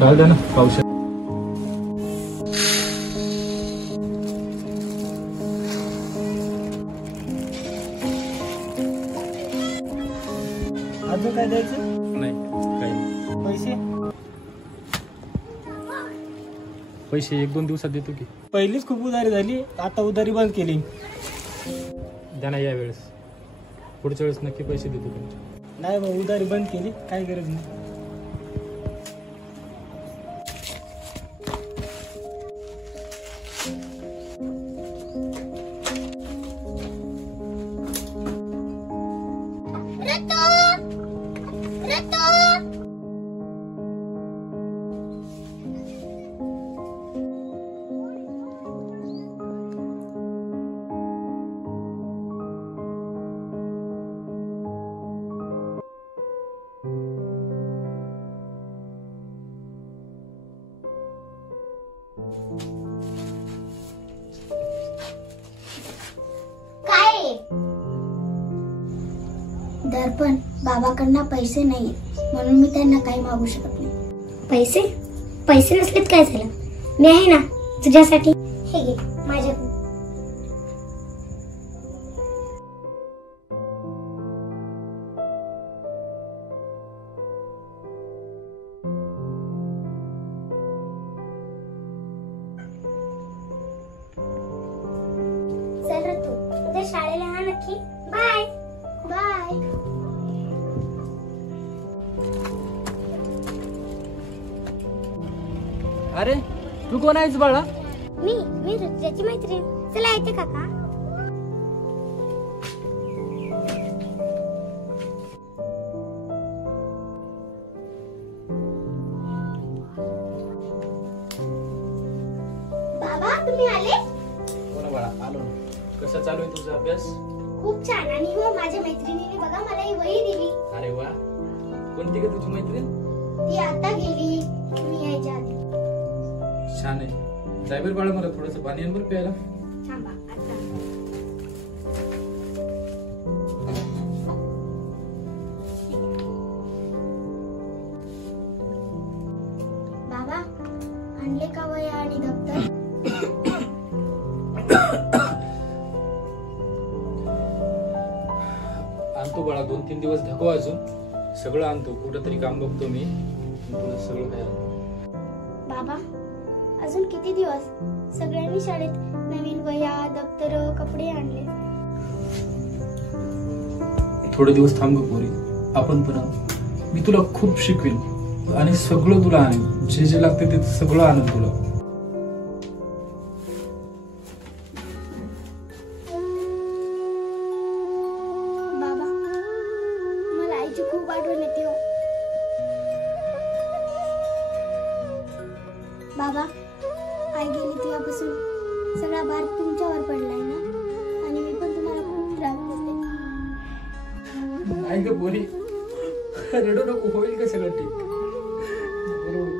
घाल द्या ना पावसात. अजून काय द्यायचं? नाही काही. पैसे पैसे 1-2 दिवसात देतो की. पहिलीच खूप उधारी झाली, आता उधारी बंद केली. द्या ना या वेळेस. पुढच्या वेळेस नक्की पैसे देतो तुमचे. नाही भाऊ, उधारी बंद केली, काही गरज नाही. दर्पण बाबाकडनं पैसे नाही म्हणून मी त्यांना काही मागू शकत नाही. पैसे पैसे नसलेत काय झालं, मी आहे ना तुझ्यासाठी. हे घे माझ्याकडून. चल रे तू उद्या शाळेला हा नक्की. Bye bye. अरे तू कोण आहेस बाळा? मी ऋतुजाची मैत्रीण. चला येते काका. बाबा तुम्ही आले? हो ना बाळा, आलो ना. कसा चालू आहे तुझा अभ्यास? खूप छान. आणि हो माझ्या मैत्रिणीने बघा मला ही वही दिली. अरे वा. कोणती का तुझी मैत्रीण? ती आता गेली मी यायच्या आधी. छान आहे. जायबर बाळा, मला थोडंसं पाणी आण बरं प्यायला. थांबा आता. बाबा आणले का वह्या आणि दप्तर? आणतो बाळा, 2-3 दिवस धको अजून. सगळं आणतो. कुठं तरी काम बघतो मी. तुला सगळं काय आणतो. बाबा अजून किती दिवस? सगळ्यांनी शाळेत नवीन वह्या दप्तर कपडे आणले. थोडे दिवस थांब गं पोरी. आपण पण मी तुला खूप शिकवेन आणि सगळं तुला आणेन. जे जे लागते ते सगळं आणेन तुला. बाबा मला आईची खूप आठवण येते हो. बाबा आई गेली तेव्हापासून सगळा भार तुमच्यावर पडलाय ना, आणि मी पण तुम्हाला खूप त्रास देते. नाही ग पोरी, रडू नको. होईल का सगळं ठीक? बरोबर.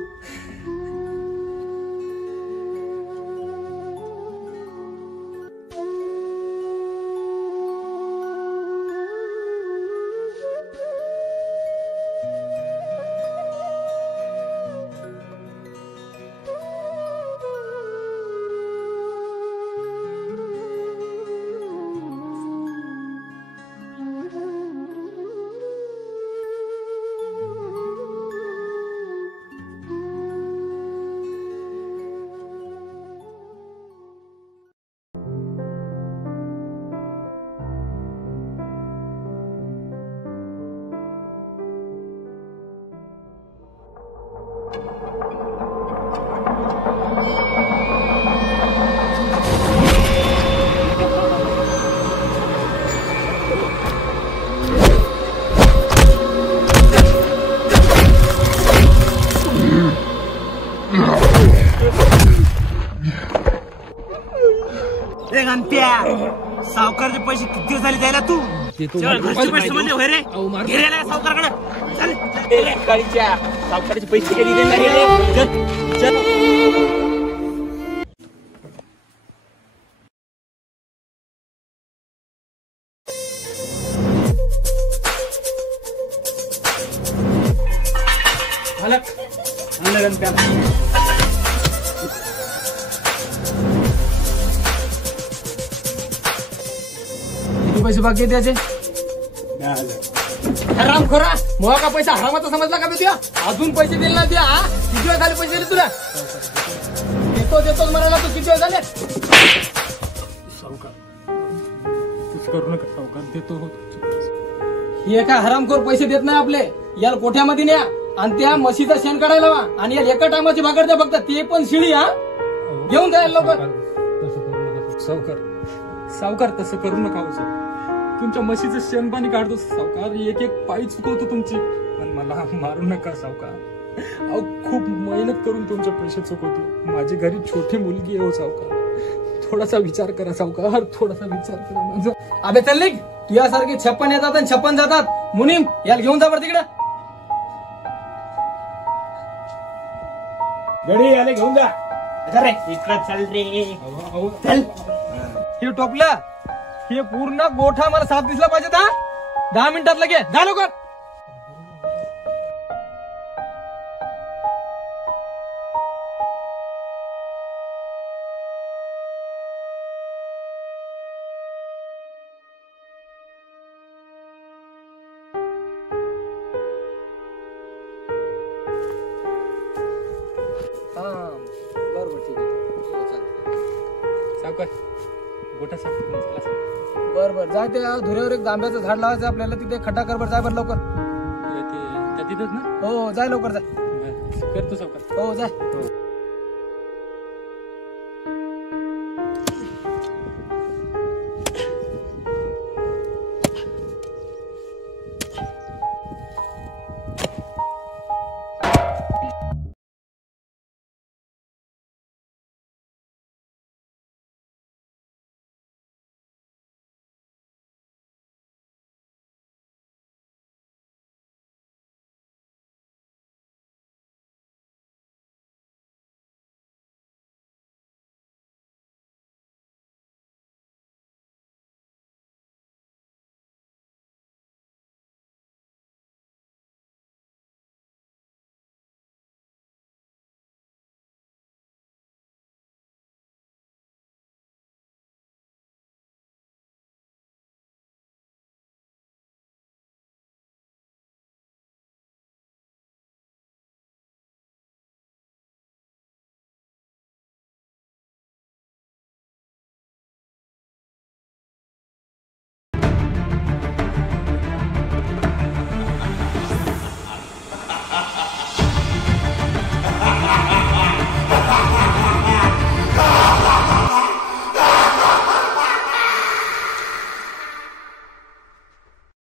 सावकारचे पैसे किती दिवस झाले द्यायला तू? पैसे म्हणजे होय रे, गेलेला सावकारकडे. चल काळीच्या सावकाराचे पैसे कधी देणार रे? चल चल. मालक मिळेल त्याला. किती पैसे बाकी आहे त्याचे? हराम खोरा मोहा का पैसा हरामाचा समजला का मी तुला? अजून पैसे दिले ना तुला? किती वेळ झाले पैसे दिले तुला? देतो म्हणाला तू, किती वेळ झाले? सावकार तसं करू नका सावकार, देतो. हे काय हरामखोर पैसे देत नाही आपले. याला कोठ्यामध्ये न्या आणि त्या म्हशीचं शेण काढायला वा आणि याला एका टायमाची भाकर द्या फक्त, ते पण शिळी. हा घेऊन जाईल लवकर. तसं करू नका सावकार. सावकार तसं करू नका हो सावकार. तुमच्या म्हशीचं शेण पाणी काढतो सावकार, एक एक पायी चुकवतो तुमची, पण मला मारू नका सावकार. अहो खूप मेहनत करून तुमचे पैसे चुकवतो. माझी घरी छोटी मुलगी आहे हो सावकार. थोडासा विचार करा सावकार, थोडासा विचार करा माझा. अबे चल निघ. तुझ्यासारखे 56 येतात आणि 56 जातात. मुनीम याला घेऊन जा बरं तिकडे. गडी याले घेऊन जा. रे इकडं चल रे. चल. हे टोपलं, हे पूर्ण गोठा मला साफ दिसला पाहिजे. 10 मिनिटात लगे जा लवकर. बरोबर ठीक आहे. सावकार गोठा साफ करून चला सावकार. बरोबर जाय. त्या धुऱ्यावर एक जांभ्याचं झाड लावायचं आपल्याला, तिथे खड्डा कर बरं. जाय बरं लवकर. त्या तिथंच ना? हो जाय लवकर जाय. करतो सावकार. हो जाय.